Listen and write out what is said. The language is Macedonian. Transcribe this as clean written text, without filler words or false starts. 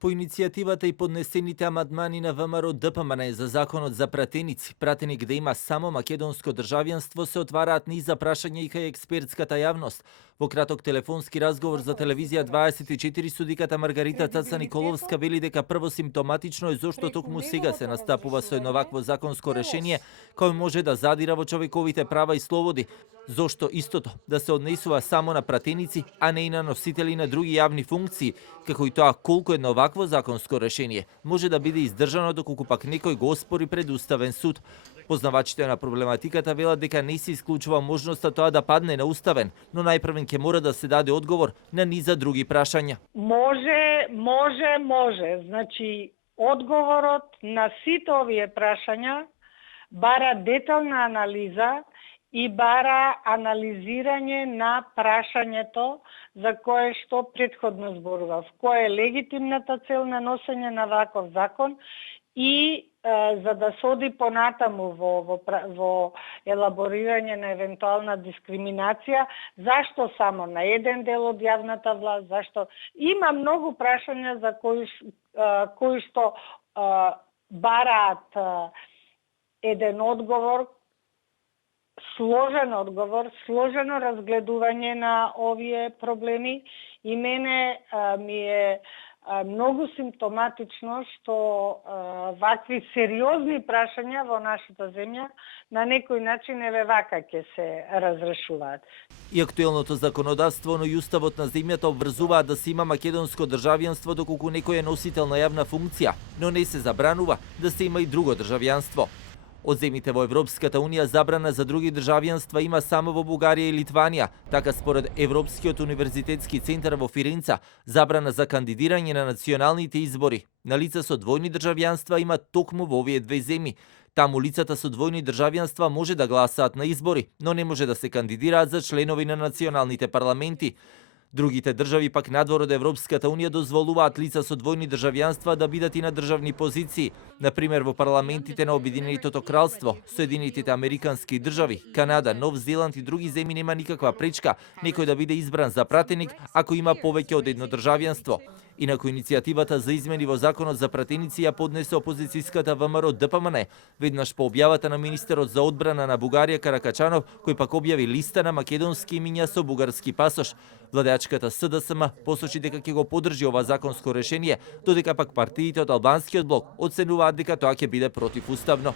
По иницијативата и поднесените амандмани на ВМРО ДПМН за законот за пратеници, пратеник да има само македонско државјанство, се отвараат низ за прашања и кај експертската јавност. Во краток телефонски разговор за телевизија 24 судиката Маргарита Цаца Николовска вели дека прво симптоматично е зошто токму сега се настапува со едно вакво законско решение кој може да задира во човековите права и слободи. Зошто истото да се однесува само на пратеници, а не и на носители на други јавни функции, како и тоа колку едно вакво законско решение може да биде издржано доколку пак некој го оспори пред Уставен суд. Познавачите на проблематиката велат дека не се исклучува можноста тоа да падне на Уставен, но најпрвен ќе мора да се даде одговор на низа други прашања. Може. Значи, одговорот на сите овие прашања бара детална анализа и бара анализирање на прашањето за кое што претходно зборував. Која е легитимната цел на носење на ваков закон и за да се оди понатаму во елаборирање на евентуална дискриминација, зашто само на еден дел од јавната власт, зашто има многу прашања за кои што бараат еден одговор, сложено разгледување на овие проблеми и мене ми е многу симптоматично што вакви сериозни прашања во нашата земја на некој начин еве вака ќе се разрешуваат. И актуелното законодавство, но и уставот на земјата обврзуваат да се има македонско државјанство доколку некој е носител на јавна функција, но не се забранува да се има и друго државјанство. Од земјите во Европската унија забрана за други државјанства има само во Бугарија и Литванија. Така според Европскиот универзитетски центар во Фиренца, забрана за кандидирање на националните избори на лица со двојни државјанства има токму во овие две земји. Таму лицата со двојни државјанства може да гласаат на избори, но не може да се кандидираат за членови на националните парламенти. Другите држави пак надвор од Европската унија дозволуваат лица со двојни државјанства да бидат и на државни позиции, например во парламентите на Обединетото кралство, Соединетите американски држави, Канада, Нов Зеланд и други земји нема никаква пречка некој да биде избран за пратеник ако има повеќе од едно државјанство. Инаку иницијативата за измени во законот за пратеници ја поднесе опозицијската ВМРО ДПМН, веднаш по објавата на министерот за одбрана на Бугарија Каракачанов, кој пак објави листа на македонски имиња со бугарски пасош. Владеачката СДСМ посочи дека ќе го поддржи ова законско решение, додека пак партиите од албанскиот блок оценуваат дека тоа ќе биде противуставно.